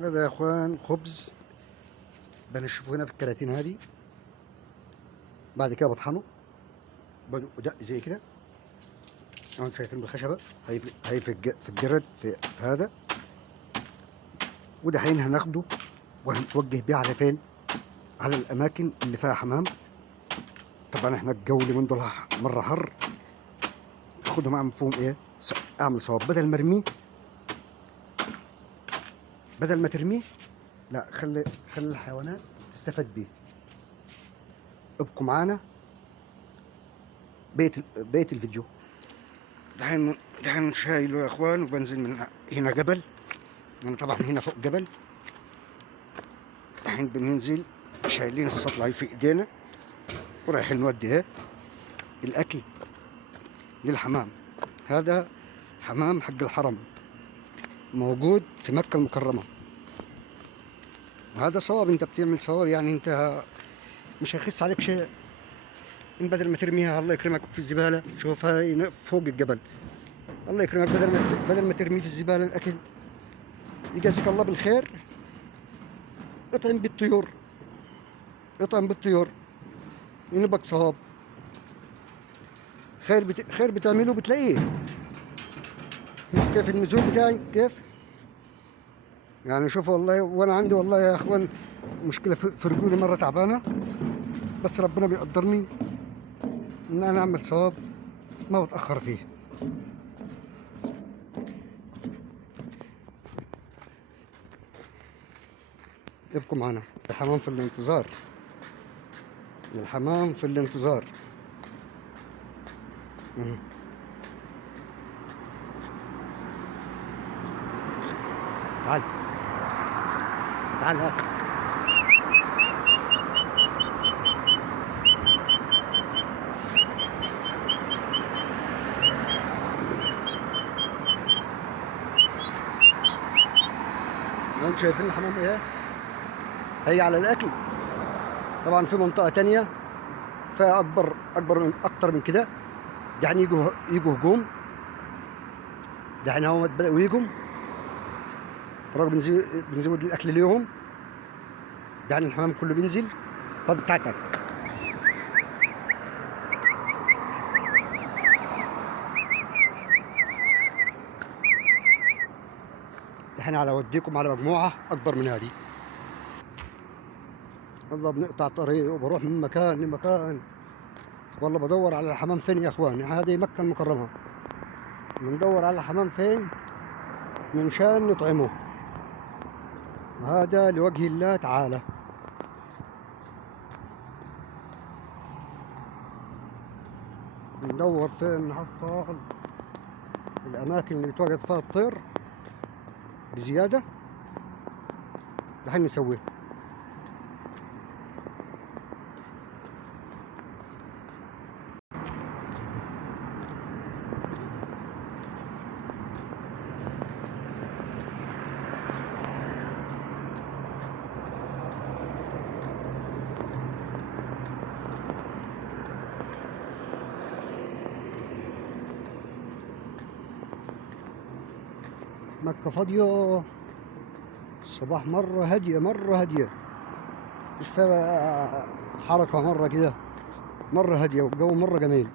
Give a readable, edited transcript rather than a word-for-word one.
هذا يا اخوان خبز بنشفه هنا في الكراتين هذه. بعد كده بطحنه بدق زي كده. انتوا شايفين بالخشبه هي في الجرد في هذا. وده حين هناخده وهنتوجه بيه على فين؟ على الاماكن اللي فيها حمام. طبعا احنا الجو اللي من دول مره حر. اخدهم اعمل فيهم ايه؟ اعمل صواب بدل ما ارميه، بدل ما ترميه لا خلي الحيوانات تستفاد بيه. ابقوا معانا بقية الفيديو. دحين شايله يا اخوان وبنزل من هنا جبل. انا طبعا هنا فوق جبل. دحين بننزل شايلين السطلاي في ايدينا ورايحين نودي ايه؟ الاكل للحمام. هذا حمام حق الحرم موجود في مكة المكرمة. وهذا صواب، انت بتعمل صواب، يعني انت مش هيخس عليك شيء. ان بدل ما ترميها الله يكرمك في الزبالة، شوف هاي فوق الجبل، الله يكرمك بدل ما ترميه في الزبالة الاكل، يجازيك الله بالخير. اطعم بالطيور، اطعم بالطيور ينبك صواب. خير بتعمله بتلاقيه. كيف النزول بتاعي كيف يعني. شوف والله، وانا عندي والله يا اخوان مشكله في رجولي مره تعبانه، بس ربنا بيقدرني ان انا اعمل صواب ما بتاخر فيه. ابقوا معنا. الحمام في الانتظار، الحمام في الانتظار. تعال تعال هات. انتوا شايفين الحمام ايه؟ هي على الاكل. طبعا في منطقه تانية فيها اكتر من كده، يعني يجوا هجوم. يعني هو بدأوا يجوا فراجل بنزود الاكل ليهم. يعني الحمام كله بينزل. طب بتاعتك احنا على وديكم على مجموعه اكبر من هذه. والله بنقطع طريق وبروح من مكان لمكان. والله بدور على الحمام فين يا اخواني. هذه مكة المكرمة، بندور على الحمام فين منشان نطعمه. هذا لوجه الله تعالى. بندور فين نحصل الاماكن اللي بتوجد فيها الطير بزيادة. دحين نسويه. مكة فاضية، الصباح مرة هادية مش فيها حركة، مرة كده مرة هادية والجو مرة جميل.